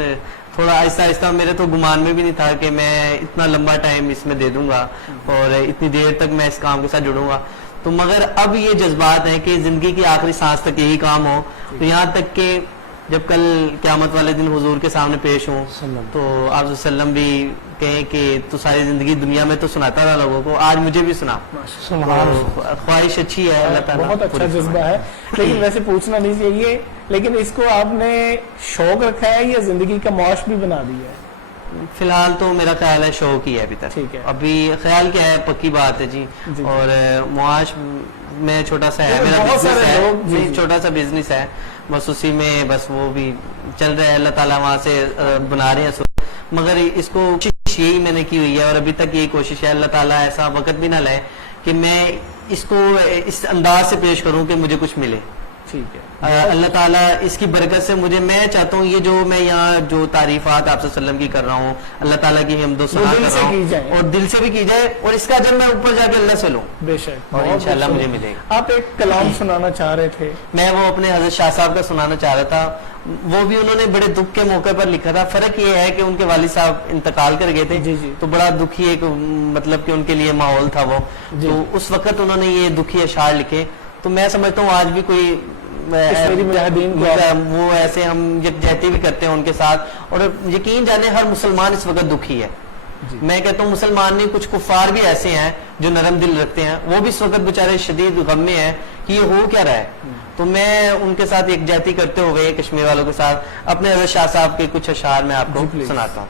تھوڑا آہستہ آہستہ، میرے تو گمان میں بھی نہیں تھا کہ میں اتنا لمبا ٹائم اس میں دے دوں گا اور اتنی دیر تک میں اس کام کے ساتھ جڑوں گا. تو مگر اب یہ جذبات ہیں کہ زندگی کی آخری سانس تک یہی کام ہو. تو یہاں تک کہ جب کل قیامت والے دن حضور کے سامنے پیش ہوں تو آپ وسلم بھی کہیں کہ تو ساری زندگی دنیا میں تو سناتا رہا لوگوں کو، آج مجھے بھی سنا. خواہش اچھی ہے، اللہ تعالیٰ بہت اچھا جذبہ ہے. لیکن ویسے پوچھنا نہیں چاہیے، لیکن اس کو آپ نے شوق رکھا ہے یا زندگی کا معاش بھی بنا دیا ہے؟ فی الحال تو میرا خیال ہے شوق ہی ہے ابھی تک. ٹھیک ہے. ابھی خیال کیا ہے، پکی بات ہے جی. جی. اور معاش میں چھوٹا سا ہے، میرا بہت بزنس سارے ہے، لوگ، جی، جی. چھوٹا سا بزنس ہے، بس اسی میں بس وہ بھی چل رہا ہے. اللہ تعالیٰ وہاں سے بنا رہے ہیں، مگر اس کو کوشش یہی میں نے کی ہوئی ہے اور ابھی تک یہی کوشش ہے. اللہ تعالیٰ ایسا وقت بھی نہ لائے کہ میں اس کو اس انداز سے پیش کروں کہ مجھے کچھ ملے. ٹھیک ہے. اللہ تعالیٰ اس کی برکت سے مجھے، میں چاہتا ہوں یہ جو میں یہاں جو تعریفات آپ صلی اللہ علیہ وسلم کی کر رہا ہوں، اللہ تعالیٰ کی حمد و ثنا کر رہا ہوں اور دل سے بھی کی جائے، اور اس کا جب میں اوپر جا کے اللہ سے لوں بے شک اور انشاءاللہ مجھے ملے گا. آپ ایک کلام سنانا چاہ رہے تھے. میں وہ اپنے حضرت شاہ صاحب کا سنانا چاہ رہا تھا. وہ بھی انہوں نے بڑے دکھ کے موقع پر لکھا تھا. فرق یہ ہے کہ ان کے والد صاحب انتقال کر گئے تھے، جی جی. تو بڑا دکھی ایک مطلب کہ ان کے لیے ماحول تھا وہ. تو اس وقت انہوں نے یہ دکھی اشعار لکھے. تو میں سمجھتا ہوں آج بھی کوئی مجاہدین کو وہ ایسے ہم یکجہتی بھی کرتے ہیں ان کے ساتھ، اور یقین جانے ہر مسلمان اس وقت دکھی ہے. میں کہتا ہوں مسلمان نہیں، کچھ کفار بھی ایسے ہیں جو نرم دل رکھتے ہیں، وہ بھی اس وقت بیچارے شدید غم میں ہیں کہ یہ ہو کیا رہا ہے. تو میں ان کے ساتھ یکجہتی کرتے ہوئے کشمیر والوں کے ساتھ اپنے حضرت شاہ صاحب کے کچھ اشعار میں آپ کو سناتا ہوں.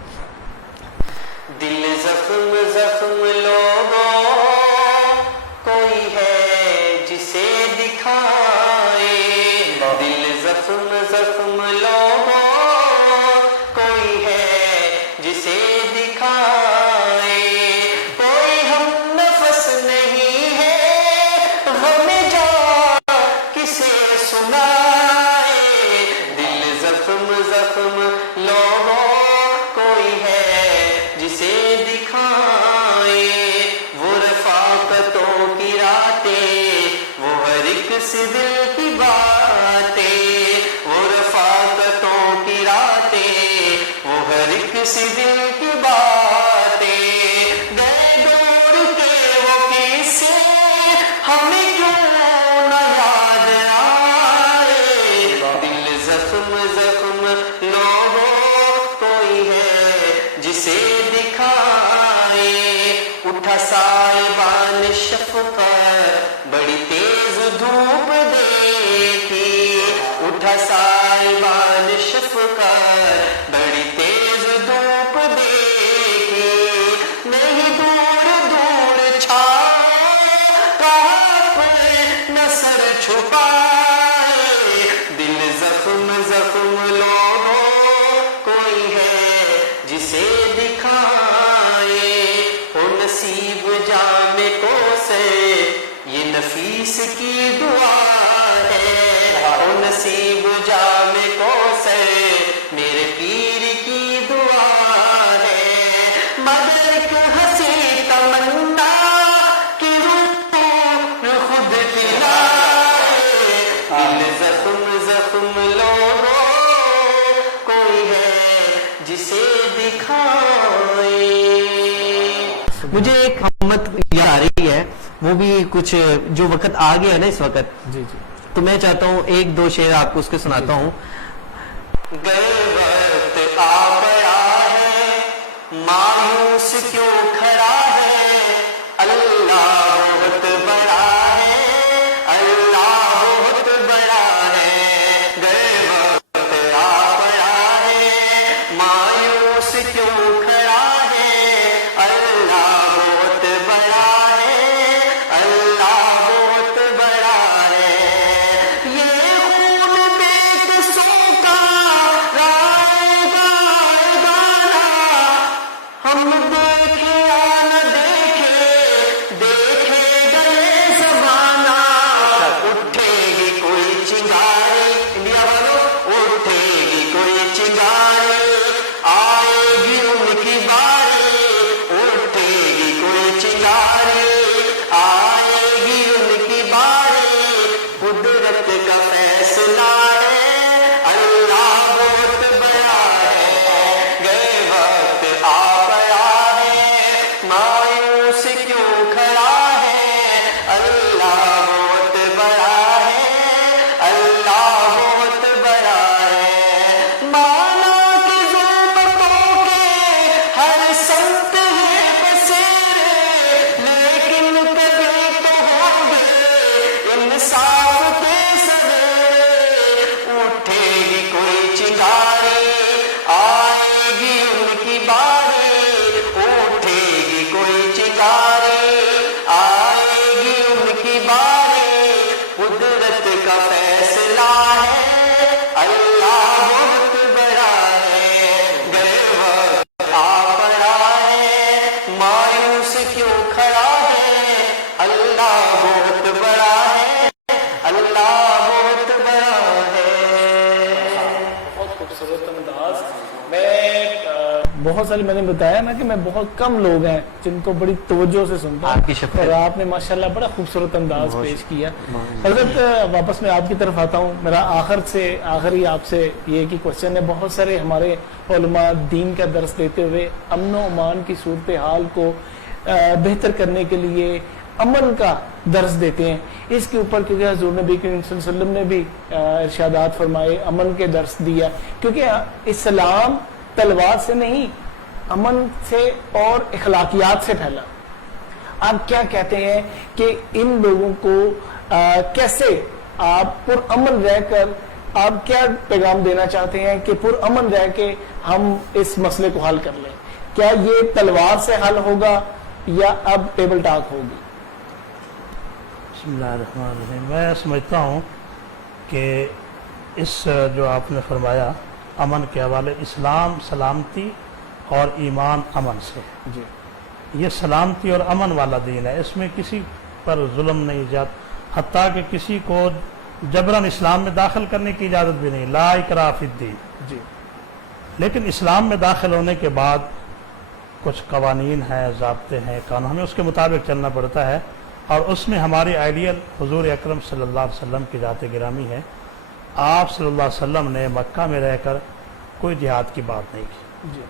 دل زخم زخم لوگوں کوئی ہے جسے دکھائے، دل زخم زخم لوگوں کوئی ہے جسے دکھائے، کوئی ہم نفس نہیں ہے غم جان کسے سنائے، دل زخم زخم لوگوں کوئی ہے جسے دکھائے، وہ رفاقتوں کی راتیں، وہ ہر ایک سے دل کی باتیں، وہ رفاقتوں کی راتیں، وہ ہر ایک سے دل کی باتیں، گئے دور کے وہ کیسے ہمیں کیوں نہ یاد آئے، دل زخم زخم لوگوں کوئی ہے جسے دکھائے، اٹھا سائبان شفقت بڑی تیز دھوپ دیکھی، اٹھا سائبان شفقت بڑی تیز دھوپ دیکھی، نہیں دور دور چھاؤں کہاں پر نہ سر چھپائے، دل زخم زخم لوگوں کوئی ہے جسے دکھائے، او نصیب جام کو سے یہ نفیس کی دعا ہے، او نصیب جام کو سے میرے پیر کی دعا ہے، مگر ایک ہنسی تمنا کہ روح خود پلائے، دل زخم زخم لوگوں کوئی ہے جسے دکھائے. مجھے ایک ہمت یاد آ رہی ہے، وہ بھی کچھ جو وقت آ گیا نا اس وقت، جی جی تو میں چاہتا ہوں ایک دو شعر آپ کو اس کے سناتا ہوں. گر وقت آ پڑا ہے مایوس کیوں کھڑا ہے اللہ بہت بڑا ہے اللہ بہت بڑا ہے. گر وقت آ پڑا ہے مایوس کیوں کھڑا ہے اللہ بہت بڑا ہے اللہ بہت بڑا ہے. یہ خون دیکھ سوکا رائے گائے گانا ہم دیکھے یا نہ دیکھے دیکھے گئے زمانہ. اٹھے گی کوئی چنگاری انڈیا والوں اٹھے گی کوئی چنگاری آئے گی ان کی باری اٹھے گی کوئی چنگاری آئے گی ان کی باری. قدرت کا فیصلہ ہے اللہ بہت بڑا ہے. گئے وقت آ پڑا ہے مایوس کیوں کھڑا ہے اللہ بہت بڑا ہے اللہ بہت بڑا ہے. مانا کہ ظلمتوں کے ہر سمت ہے بسیرے لیکن کبھی تو ہوں گے انصاف کے سویرے. اٹھے گی کوئی چنگاری آئے گی ان کی باری اٹھے گی کوئی چنگاری آئے گی ان کی باری. قدرت کا فیصلہ ہے اللہ بہت بڑا ہے. گر وقت آ پڑا ہے مایوس کیوں کھڑا ہے اللہ بہت بڑا ہے اللہ بہت بڑا ہے. بہت خوبصورت انداز. بہت سارے میں نے بتایا نا کہ میں بہت کم لوگ ہیں جن کو بڑی توجہ سے سنتا آپ کی ہوں شفقت. اور آپ نے ماشاءاللہ بڑا خوبصورت انداز پیش کیا. حضرت واپس میں آپ کی طرف آتا ہوں. میرا آخری آپ سے یہ کہ کوشچن ہے. بہت سارے ہمارے علماء دین کا درس دیتے ہوئے امن و امان کی صورتحال کو بہتر کرنے کے لیے امن کا درس دیتے ہیں. اس کے اوپر کیونکہ حضور نبی کریم صلی اللہ علیہ وسلم نے بھی ارشادات فرمائے امن کے درس دیا کیونکہ اسلام تلوار سے نہیں امن سے اور اخلاقیات سے پھیلا. آپ کیا کہتے ہیں کہ ان لوگوں کو کیسے آپ پرامن رہ کر آپ کیا پیغام دینا چاہتے ہیں کہ پرامن رہ کے ہم اس مسئلے کو حل کر لیں؟ کیا یہ تلوار سے حل ہوگا یا اب ٹیبل ٹاک ہوگی؟ بسم اللہ الرحمن الرحیم. میں سمجھتا ہوں کہ اس جو آپ نے فرمایا امن کے حوالے اسلام سلامتی اور ایمان امن سے. جی یہ سلامتی اور امن والا دین ہے. اس میں کسی پر ظلم نہیں جاتا حتیٰ کہ کسی کو جبراً اسلام میں داخل کرنے کی اجازت بھی نہیں. لا اکراہ فی الدین. جی لیکن اسلام میں داخل ہونے کے بعد کچھ قوانین ہیں ضابطے ہیں قانون ہمیں اس کے مطابق چلنا پڑتا ہے اور اس میں ہماری آئیڈیل حضور اکرم صلی اللہ علیہ وسلم کی ذات گرامی ہے. آپ صلی اللہ علیہ وسلم نے مکہ میں رہ کر کوئی جہاد کی بات نہیں کی. جی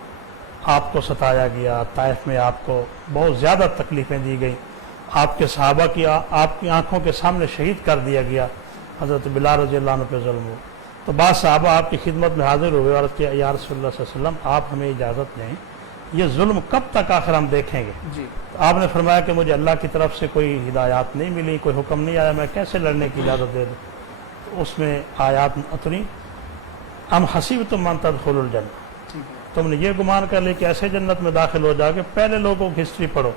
آپ کو ستایا گیا. طائف میں آپ کو بہت زیادہ تکلیفیں دی گئیں. آپ کے صحابہ کی آپ کی آنکھوں کے سامنے شہید کر دیا گیا. حضرت بلال رضی اللہ عنہ پہ ظلم ہو تو بعض صحابہ آپ کی خدمت میں حاضر ہوئے اور کہ یا رسول اللہ صلی اللہ علیہ وسلم آپ ہمیں اجازت دیں یہ ظلم کب تک آخر ہم دیکھیں گے. جی تو آپ نے فرمایا کہ مجھے اللہ کی طرف سے کوئی ہدایات نہیں ملی کوئی حکم نہیں آیا میں کیسے لڑنے کی اجازت دے دوں. تو اس میں آیات اتری ام حسیبتم ان تدخلوا الجنہ تم نے یہ گمان کر لی کہ ایسے جنت میں داخل ہو جاؤ کہ پہلے لوگوں کی ہسٹری پڑھو.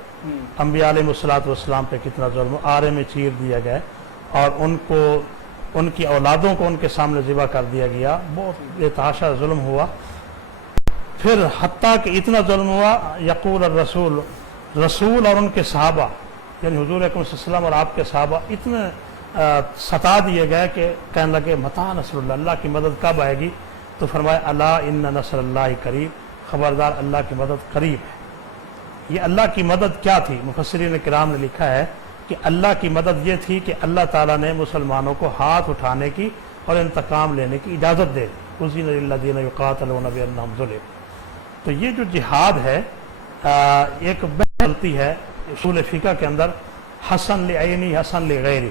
انبیاء علیہ الصلوۃ والسلام پہ کتنا ظلم آرے میں چیر دیا گیا اور ان کو ان کی اولادوں کو ان کے سامنے ذبح کر دیا گیا. بہت بے تحاشا ظلم ہوا. پھر حتیٰ کہ اتنا ظلم ہوا یقول الرسول رسول اور ان کے صحابہ یعنی حضور اکرم صلی اللہ علیہ وسلم اور آپ کے صحابہ اتنے ستا دیے گئے کہ کہنے لگے متى نصر اللہ اللہ کی مدد کب آئے گی. تو فرمایا الا ان نصر اللہ قریب خبردار اللہ کی مدد قریب ہے. یہ اللہ کی مدد کیا تھی؟ مفسرین کرام نے لکھا ہے کہ اللہ کی مدد یہ تھی کہ اللہ تعالیٰ نے مسلمانوں کو ہاتھ اٹھانے کی اور انتقام لینے کی اجازت دے دی. اذن للذین یقاتلون بانہم ظلموا. تو یہ جو جہاد ہے ایک بحث چلتی ہے اصول فقہ کے اندر حسن لعینی حسن لغیری.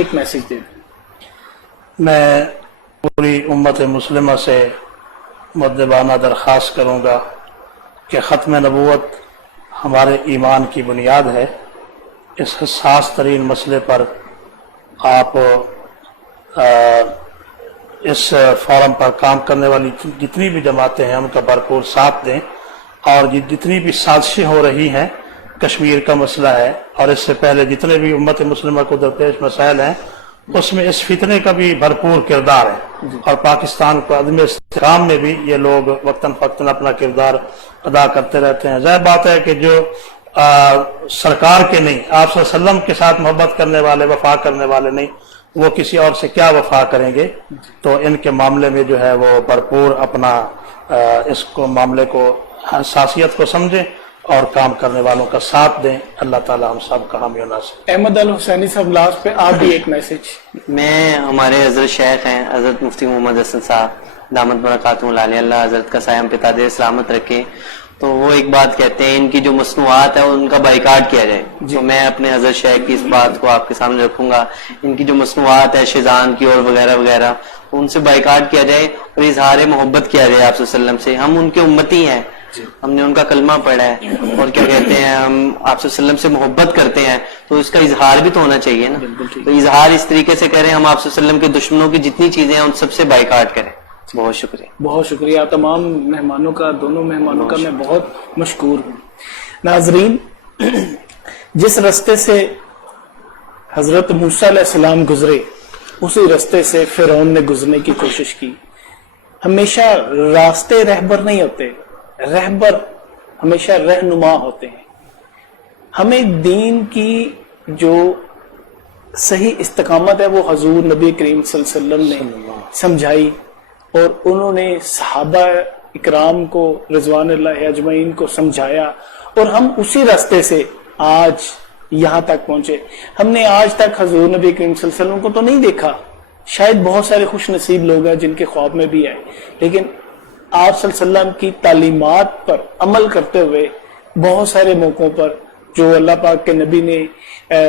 ایک میسج دے دیں. میں پوری امت مسلمہ سے مؤدبانہ درخواست کروں گا کہ ختم نبوت ہمارے ایمان کی بنیاد ہے. اس حساس ترین مسئلے پر آپ اس فورم پر کام کرنے والی جتنی بھی جماعتیں ہیں ان کا بھرپور ساتھ دیں، اور جتنی بھی سازشیں ہو رہی ہیں، کشمیر کا مسئلہ ہے اور اس سے پہلے جتنے بھی امت مسلمہ کو درپیش مسائل ہیں، اس میں اس فتنے کا بھی بھرپور کردار ہے، اور پاکستان کو عدم استحکام میں بھی یہ لوگ وقتاً فوقتاً اپنا کردار ادا کرتے رہتے ہیں. ظاہر بات ہے کہ جو سرکار کے نہیں، آپ صلی اللہ علیہ وسلم کے ساتھ محبت کرنے والے، وفا کرنے والے نہیں، وہ کسی اور سے کیا وفا کریں گے. تو ان کے معاملے میں جو ہے وہ بھرپور اپنا اس کو معاملے کو حساسیت کو سمجھیں اور کام کرنے والوں کا ساتھ دیں. اللہ تعالی ہم سب کا حامی و ناصر. احمد الحسینی صاحب لاسٹ پہ آپ بھی ایک میسج. میں ہمارے حضرت شیخ ہیں حضرت مفتی محمد حسن صاحب دامت برکاتہ العالیہ، اللہ حضرت کا سایہ پتا دے، سلامت رکھے. تو وہ ایک بات کہتے ہیں ان کی جو مصنوعات ہے ان کا بائیکاٹ کیا جائے. تو میں اپنے حضرت شیخ کی اس بات کو آپ کے سامنے رکھوں گا. ان کی جو مصنوعات ہے شیزان کی اور وغیرہ وغیرہ، ان سے بائیکاٹ کیا جائے اور اظہار محبت کیا جائے آپ صلی اللہ علیہ وسلم سے. ہم ان کے امتی ہیں، ہم نے ان کا کلمہ پڑھا ہے اور کیا کہتے ہیں ہم آپ صلی اللہ علیہ وسلم سے محبت کرتے ہیں، تو اس کا اظہار بھی تو ہونا چاہیے نا. تو اظہار اس طریقے سے کریں، ہم آپ صلی اللہ علیہ وسلم کے دشمنوں کی جتنی چیزیں ہیں ان سب سے بائیکاٹ کریں. بہت شکریہ. بہت شکریہ تمام مہمانوں کا، دونوں مہمانوں کا میں بہت مشکور ہوں. ناظرین، جس رستے سے حضرت موسیٰ علیہ السلام گزرے اسی رستے سے فرعون نے گزرنے کی کوشش کی. ہمیشہ راستے رہبر نہیں ہوتے، رہبر ہمیشہ رہنما ہوتے ہیں. ہمیں دین کی جو صحیح استقامت ہے وہ حضور نبی کریم صلی اللہ علیہ وسلم نے سمجھائی، اور انہوں نے صحابہ اکرام کو رضوان اللہ اجمعین کو سمجھایا، اور ہم اسی راستے سے آج یہاں تک پہنچے. ہم نے آج تک حضور نبی کریم صلی اللہ علیہ وسلم کو تو نہیں دیکھا، شاید بہت سارے خوش نصیب لوگ ہیں جن کے خواب میں بھی آئے، لیکن آپ صلی اللہ علیہ وسلم کی تعلیمات پر عمل کرتے ہوئے بہت سارے موقعوں پر جو اللہ پاک کے نبی نے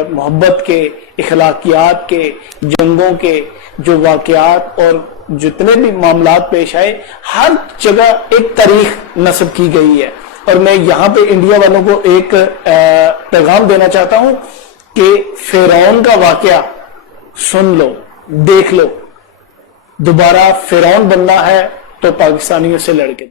محبت کے، اخلاقیات کے، جنگوں کے جو واقعات اور جتنے بھی معاملات پیش آئے، ہر جگہ ایک تاریخ نصب کی گئی ہے. اور میں یہاں پہ انڈیا والوں کو ایک پیغام دینا چاہتا ہوں کہ فرعون کا واقعہ سن لو، دیکھ لو. دوبارہ فرعون بننا ہے تو پاکستانیوں سے لڑ کے